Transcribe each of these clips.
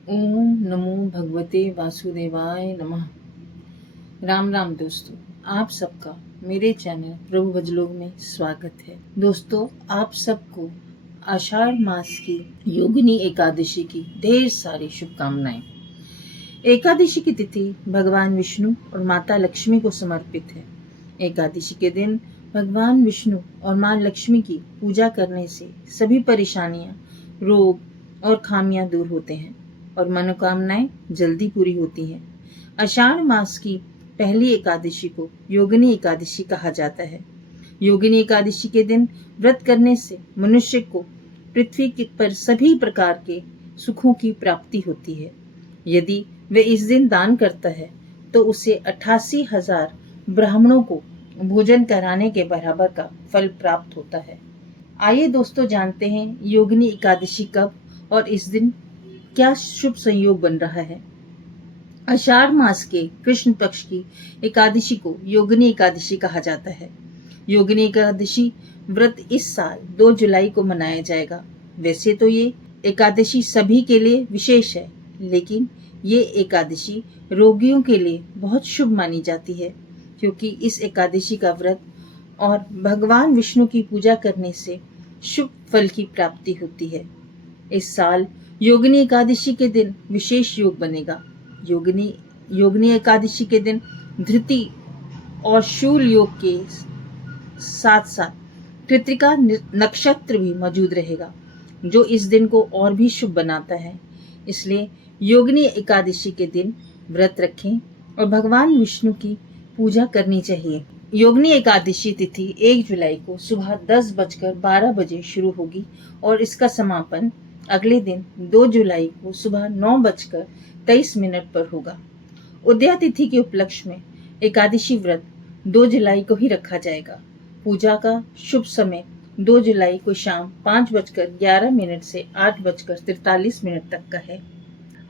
ओम नमो भगवते वासुदेवाय नमः। राम राम दोस्तों, आप सबका मेरे चैनल प्रभु भजलोक में स्वागत है। दोस्तों, आप सबको आषाढ़ मास की योगिनी एकादशी की ढेर सारी शुभकामनाएं। एकादशी की तिथि भगवान विष्णु और माता लक्ष्मी को समर्पित है। एकादशी के दिन भगवान विष्णु और मां लक्ष्मी की पूजा करने से सभी परेशानियां, रोग और खामियां दूर होते हैं और मनोकामनाएं जल्दी पूरी होती हैं। आषाढ़ मास की पहली एकादशी को योगिनी एकादशी कहा जाता है। योगिनी एकादशी के दिन व्रत करने से मनुष्य को पृथ्वी पर सभी प्रकार के सुखों की प्राप्ति होती है। यदि वह इस दिन दान करता है तो उसे 88,000 ब्राह्मणों को भोजन कराने के बराबर का फल प्राप्त होता है। आइए दोस्तों, जानते हैं योगिनी एकादशी कब और इस दिन क्या शुभ संयोग बन रहा है। आषाढ़ मास के कृष्ण पक्ष की एकादशी को योगिनी एकादशी कहा जाता है। योगिनी एकादशी व्रत इस साल 2 जुलाई को मनाया जाएगा। वैसे तो ये एकादशी सभी के लिए विशेष है, लेकिन ये एकादशी रोगियों के लिए बहुत शुभ मानी जाती है, क्योंकि इस एकादशी का व्रत और भगवान विष्णु की पूजा करने से शुभ फल की प्राप्ति होती है। इस साल योगिनी एकादशी के दिन विशेष योग बनेगा। योगिनी एकादशी के दिन धृति और शूल योग के साथ साथ कृत्तिका नक्षत्र भी मौजूद रहेगा, जो इस दिन को और भी शुभ बनाता है। इसलिए योगिनी एकादशी के दिन व्रत रखें और भगवान विष्णु की पूजा करनी चाहिए। योगिनी एकादशी तिथि 1 जुलाई को सुबह 10:12 बजे शुरू होगी और इसका समापन अगले दिन 2 जुलाई को सुबह 9:23 पर होगा। उदया तिथि के उपलक्ष्य में एकादशी व्रत 2 जुलाई को ही रखा जाएगा। पूजा का शुभ समय 2 जुलाई को शाम 5:11 से 8:43 तक का है।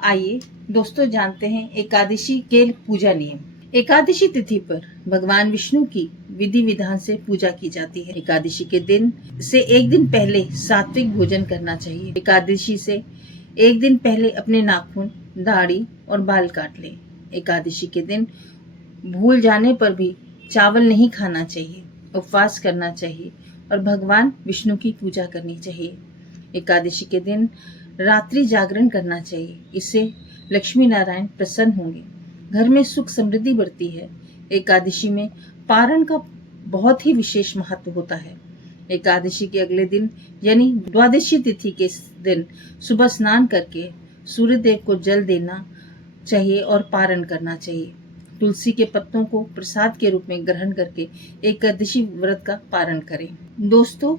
आइए दोस्तों, जानते हैं एकादशी के पूजा नियम। एकादशी तिथि पर भगवान विष्णु की विधि विधान से पूजा की जाती है। एकादशी के दिन से एक दिन पहले सात्विक भोजन करना चाहिए। एकादशी से एक दिन पहले अपने नाखून, दाढ़ी और बाल काट लें। एकादशी के दिन भूल जाने पर भी चावल नहीं खाना चाहिए, उपवास करना चाहिए और भगवान विष्णु की पूजा करनी चाहिए। एकादशी के दिन रात्रि जागरण करना चाहिए, इससे लक्ष्मी नारायण प्रसन्न होंगे। घर में सुख समृद्धि बढ़ती है। एकादशी में पारण का बहुत ही विशेष महत्व होता है। एकादशी के अगले दिन यानी द्वादशी तिथि के दिन सुबह स्नान करके सूर्य देव को जल देना चाहिए और पारण करना चाहिए। तुलसी के पत्तों को प्रसाद के रूप में ग्रहण करके एकादशी व्रत का पारण करें। दोस्तों,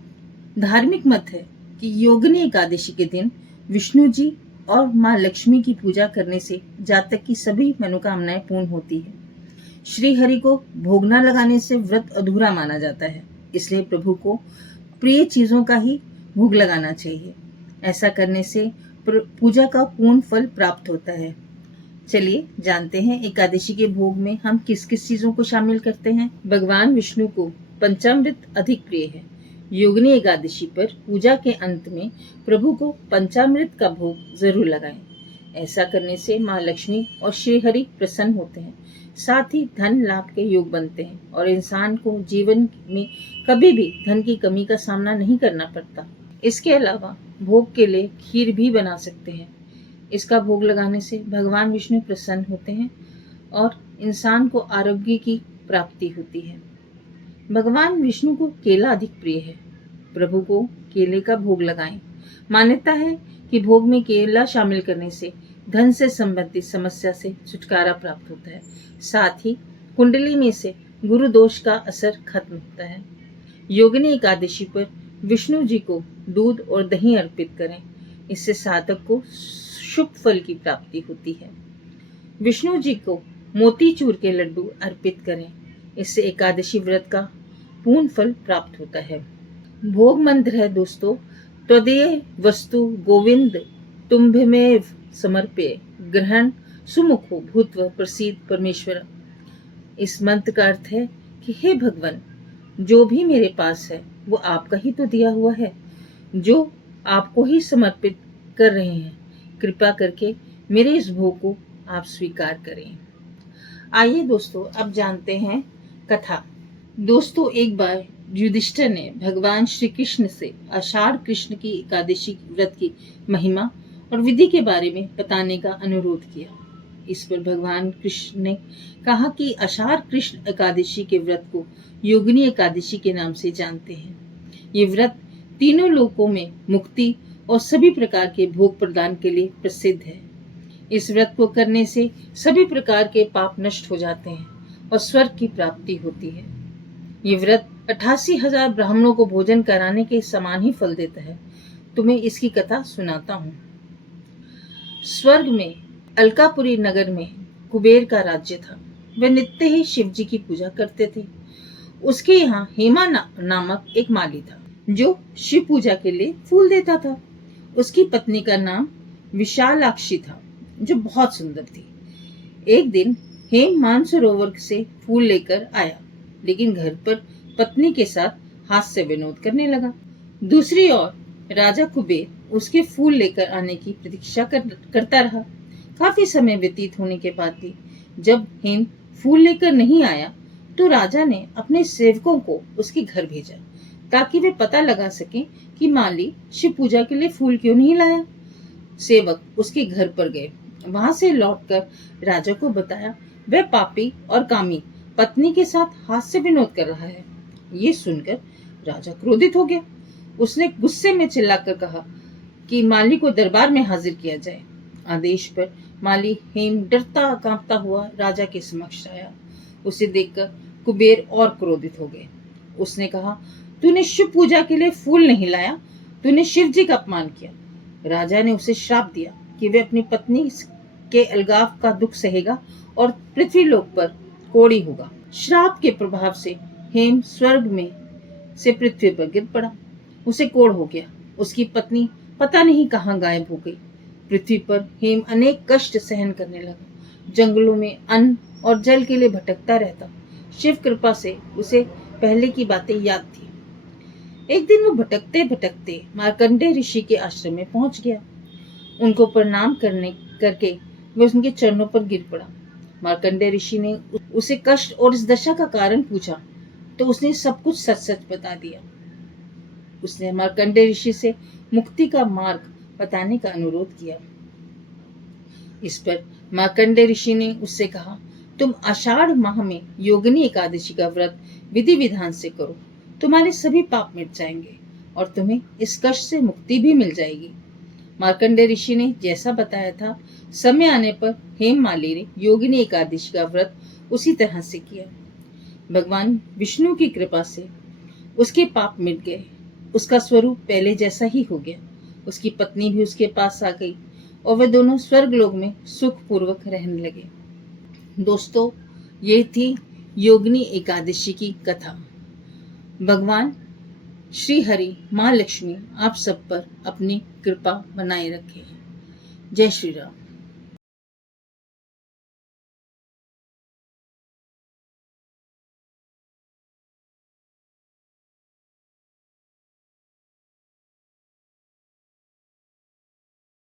धार्मिक मत है कि योगिनी एकादशी के दिन विष्णु जी और मां लक्ष्मी की पूजा करने से जातक की सभी मनोकामनाएं पूर्ण होती है। श्री हरि को भोग न लगाने से व्रत अधूरा माना जाता है, इसलिए प्रभु को प्रिय चीजों का ही भोग लगाना चाहिए। ऐसा करने से पूजा का पूर्ण फल प्राप्त होता है। चलिए जानते हैं एकादशी के भोग में हम किस किस चीजों को शामिल करते हैं। भगवान विष्णु को पंचामृत अधिक प्रिय है। योगिनी एकादशी पर पूजा के अंत में प्रभु को पंचामृत का भोग जरूर लगाएं। ऐसा करने से मां लक्ष्मी और श्री हरि प्रसन्न होते हैं। साथ ही धन लाभ के योग बनते हैं और इंसान को जीवन में कभी भी धन की कमी का सामना नहीं करना पड़ता। इसके अलावा भोग के लिए खीर भी बना सकते हैं। इसका भोग लगाने से भगवान विष्णु प्रसन्न होते हैं और इंसान को आरोग्य की प्राप्ति होती है। भगवान विष्णु को केला अधिक प्रिय है। प्रभु को केले का भोग लगाएं। मान्यता है कि भोग में केला शामिल करने से धन से संबंधित समस्या से छुटकारा प्राप्त होता है। साथ ही कुंडली में से गुरु दोष का असर खत्म होता है। योगिनी एकादशी पर विष्णु जी को दूध और दही अर्पित करें। इससे साधक को शुभ फल की प्राप्ति होती है। विष्णु जी को मोतीचूर के लड्डू अर्पित करें। इससे एकादशी व्रत का पूर्ण फल प्राप्त होता है। भोग मंत्र है दोस्तों, त्वदीय वस्तु गोविंद तुम्भमेव समर्पये ग्रहण सुमुखो भूत्वा प्रसीद परमेश्वर। इस मंत्र का अर्थ है कि हे भगवान, जो भी मेरे पास है वो आपका ही तो दिया हुआ है, जो आपको ही समर्पित कर रहे हैं। कृपा करके मेरे इस भोग को आप स्वीकार करें। आइए दोस्तों, अब जानते हैं कथा। दोस्तों, एक बार युधिष्ठिर ने भगवान श्री कृष्ण से आषाढ़ कृष्ण की एकादशी व्रत की महिमा और विधि के बारे में बताने का अनुरोध किया। इस पर भगवान कृष्ण ने कहा कि आषाढ़ कृष्ण एकादशी के व्रत को योगिनी एकादशी के नाम से जानते हैं। ये व्रत तीनों लोकों में मुक्ति और सभी प्रकार के भोग प्रदान के लिए प्रसिद्ध है। इस व्रत को करने से सभी प्रकार के पाप नष्ट हो जाते हैं और स्वर्ग की प्राप्ति होती है। ये व्रत 88,000 ब्राह्मणों को भोजन कराने के समान ही फल देता है। तुम्हें इसकी कथा सुनाता हूँ। स्वर्ग में अलकापुरी नगर में कुबेर का राज्य था। वे नित्य ही शिव जी की पूजा करते थे। उसके यहाँ हेमा नामक एक माली था जो शिव पूजा के लिए फूल देता था। उसकी पत्नी का नाम विशालाक्षी था जो बहुत सुंदर थी। एक दिन हेम मानसरोवर से फूल लेकर आया, लेकिन घर पर पत्नी के साथ हास्य विनोद करने लगा। दूसरी ओर राजा कुबेर उसके फूल लेकर आने की प्रतीक्षा करता रहा। काफी समय व्यतीत होने के बाद भी जब हेम फूल लेकर नहीं आया तो राजा ने अपने सेवकों को उसके घर भेजा ताकि वे पता लगा सकें कि माली शिव पूजा के लिए फूल क्यों नहीं लाया। सेवक उसके घर पर गए। वहां से लौटकर राजा को बताया वह पापी और कामी पत्नी के साथ हास्य विनोद कर रहा है। ये सुनकर राजा क्रोधित हो गया। उसने गुस्से में चिल्लाकर कहा कि माली को दरबार में हाजिर किया जाए। आदेश पर माली हेम डरता कांपता हुआ राजा के समक्ष आया। उसे देखकर कुबेर और क्रोधित हो गए। उसने कहा, तूने शिव पूजा के लिए फूल नहीं लाया, तूने शिव जी का अपमान किया। राजा ने उसे श्राप दिया कि वह अपनी पत्नी के अलगाव का दुख सहेगा और पृथ्वी लोक पर कोढ़ी होगा। श्राप के प्रभाव से हेम स्वर्ग में से पृथ्वी पर गिर पड़ा। उसे कोढ़ हो गया। उसकी पत्नी पता नहीं कहाँ गायब हो गई। पृथ्वी पर हेम अनेक कष्ट सहन करने लगा। जंगलों में अन्न और जल के लिए भटकता रहता। शिव कृपा से उसे पहले की बातें याद थी। एक दिन वो भटकते भटकते मार्कंडेय ऋषि के आश्रम में पहुंच गया। उनको प्रणाम करके वह उनके चरणों पर गिर पड़ा। मार्कंडेय ऋषि ने उसे कष्ट और इस दशा का कारण पूछा तो उसने सब कुछ सच सच बता दिया। उसने मार्कंडेय ऋषि से मुक्ति का मार्ग बताने का अनुरोध किया। इस पर मार्कंडेय ऋषि ने उससे कहा, तुम आषाढ़ माह में योगिनी एकादशी का व्रत विधि विधान से करो, तुम्हारे सभी पाप मिट जाएंगे और तुम्हें इस कष्ट से मुक्ति भी मिल जाएगी। मार्कंडेय ऋषि ने जैसा बताया था, समय आने पर हेममाली ने योगिनी एकादशी का व्रत उसी तरह से किया। भगवान विष्णु की कृपा से उसके पाप मिट गए। उसका स्वरूप पहले जैसा ही हो गया। उसकी पत्नी भी उसके पास आ गई और वे दोनों स्वर्गलोक में सुख पूर्वक रहने लगे। दोस्तों, ये थी योगिनी एकादशी की कथा। भगवान श्री हरि माँ लक्ष्मी आप सब पर अपनी कृपा बनाए रखे। जय श्री राम।